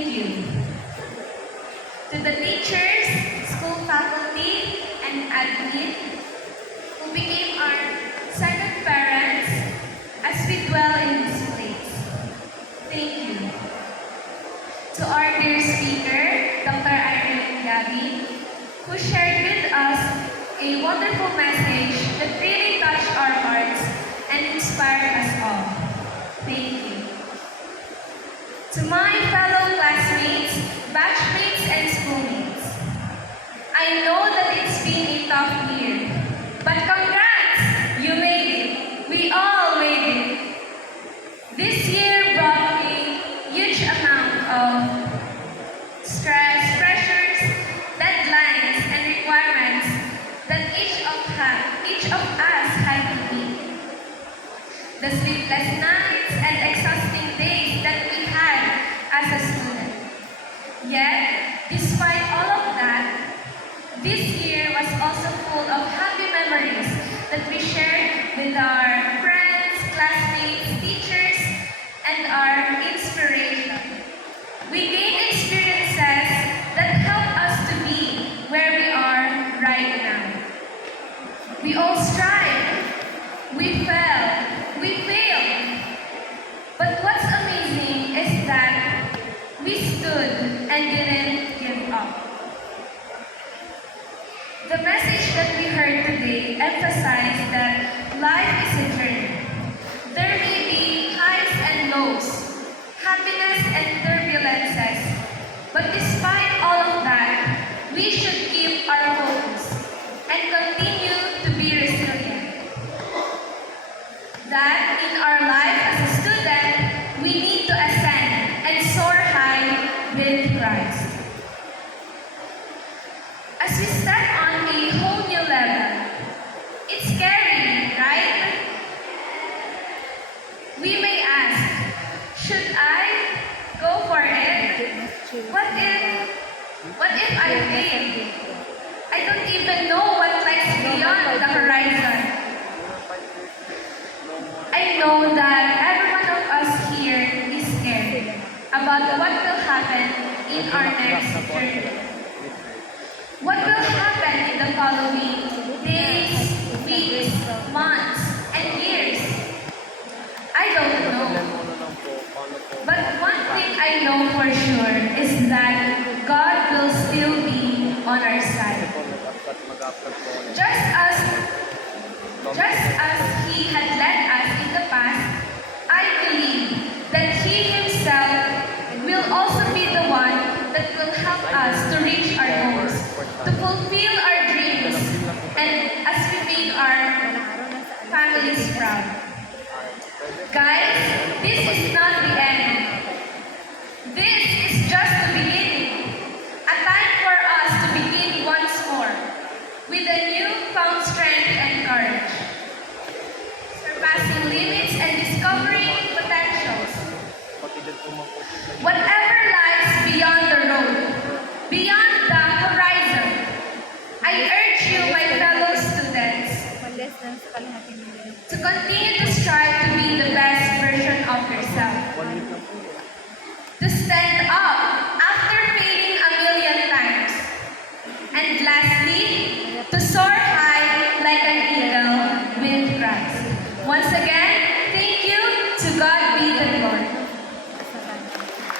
thank you. To the teachers, school faculty, and admin who became our second parents as we dwell in this place, thank you. To our dear speaker, Dr. Irene Gabi, who shared with us a wonderful message that really touched our hearts and inspired us all. Thank you. To my fellow classmates, batchmates, and schoolmates, I know that it's been a tough year, but congrats! You made it. We all made it. This year brought a huge amount of stress, pressures, deadlines, and requirements that each of us had to meet. The sleepless nights and exhausting days that we had as a student. Yet, despite all of that, this year was also full of happy memories that we shared with our friends, classmates, teachers, and our inspiration. We gained experiences that help us to be where we are right now. We all strive. We fell. We failed. But what's amazing is that we stood and didn't give up. The message that we heard today emphasized that life is a journey. There may be highs and lows, happiness and turbulences, but despite all of that, we should keep our focus and continue to be resilient. That in our life as a student, we need to ascend and soar high with Christ. As we step on a whole new level, it's scary, right? We may ask, should I go for it? What if I fail? I don't even know what lies beyond the horizon. I know that every one of us here is scared about what will happen in our next journey. What will happen in the following days, weeks, months, and years? I don't know. But one thing I know for sure is that God will still be on our side. Just as He had led us in the past, I believe that He Himself will also be the one that will help us to reach our goals, to fulfill our dreams, and as we make our families proud. Guys, this is not the end. This is just the beginning. A time for us to begin once more with a newfound strength and courage, surpassing limits and discovering potentials. Whatever lies beyond the road, beyond the horizon, I urge you, my fellow students, to continue to strive to be the best version of yourself. To stand up after failing a million times. And lastly, to soar high like an eagle with Christ. Once again,